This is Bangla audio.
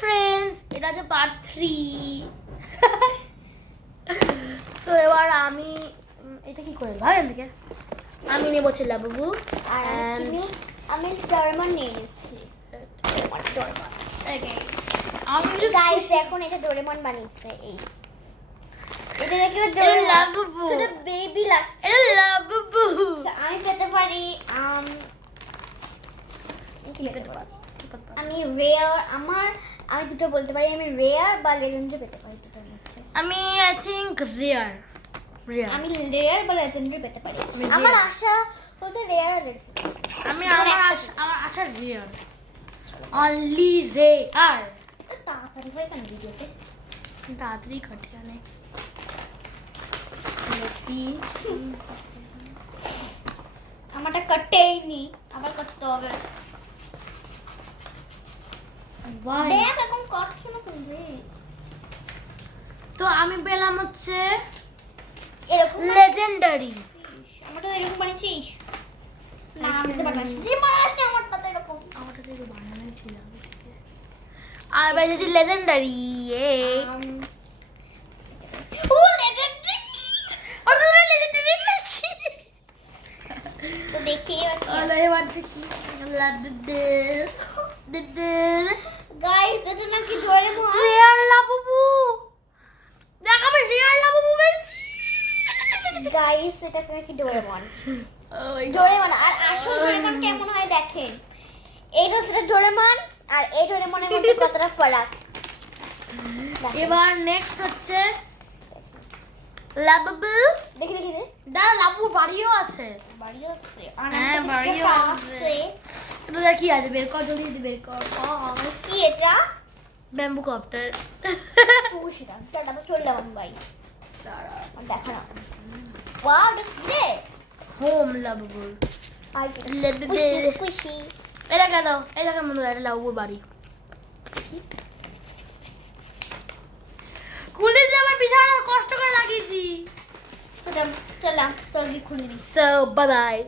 ফ্রেন্ডস, এটা হচ্ছে পার্ট 3। তো এবার আমি এটা কি করে ভাই এদিকে আমি নেব হচ্ছে লাবুবু আর and আমি ডোরেমন নিয়ে নিচ্ছি। ডোরেমন। ওকে আমি just গাইস এখন এটা ডোরেমন বানিয়েছে। এই এটা দেখে এটা লাবুবু, ছোট বেবি লাগছে। এটা লাবুবু। আমি পেতে পারি কি পেতে পারি? আমি রেয়ার আমি দুটো বলতে পারি, আমি রেয়ার বা লেজেন্ডারি পেতে পারি দুটোর মধ্যে। আমি আই থিংক রেয়ার আমি রেয়ার বা লেজেন্ডারি পেতে পারি। আমি আমার rare। আশা হচ্ছে রেয়ার আর আমি আমার আশা রেয়ার, অনলি রেয়ার। তাড়াতাড়ি হয় কেন ভিডিওতে? তাড়াতাড়ি ঘটে আনে। Let's see. আমারটা কাটেই নি, আবার করতে হবে। Why? দেখ এখন কাটছো না কেন রে? তো আমি পেলাম হচ্ছে এরকম লেজেন্ডারি। আমারটা এরকম বানিয়েছিস না? আমি তো বানাইছি যে মাসটা আমারটা তো এরকম। আমারটা থেকে বানানোই ছিল আগে থেকে। আর বাজেছি লেজেন্ডারি। ও লেজেন্ডারি! আর তো লেজেন্ডারি পেয়েছি। তো দেখি এবার কি আরে এবার দেখি লাবুবু বুবু গাইস, এটা নাকি ডোরেমন। Real Labubu. দেখ আমি রিয়াল লাবুবু পেয়েছি। গাইস এটা নাকি ডোরেমন। ওই ডোরেমন আর আসল ডোরেমন কেমন হয় দেখেন। এইটা হচ্ছে ডোরেমন আর এই ডোরেমনের মধ্যে কতটা ফারাক। এবার নেক্সট হচ্ছে লাবুবু। দেখি দেখি দে। দাঁড়া লাবু বাড়িও আছে। বাড়ি হচ্ছে হ্যাঁ, বাড়িও আছে। এটা দেখ কি আছে, বের কর জলদি বের কর। কি এটা? Bamboo copter. ও সেটা তো চললাম আমি ভাই। দেখা না। ওয়াও, এটা কি রে? Home Labubu. আর লাবুবু। খুশি। এটা কেন? এটা কেমন এটা লাবুবুর বাড়ি। খুলে দিয়ে আমার বিছানা কষ্ট করে লাগিয়েছি। চললাম চল খুলে দিই। So bye bye.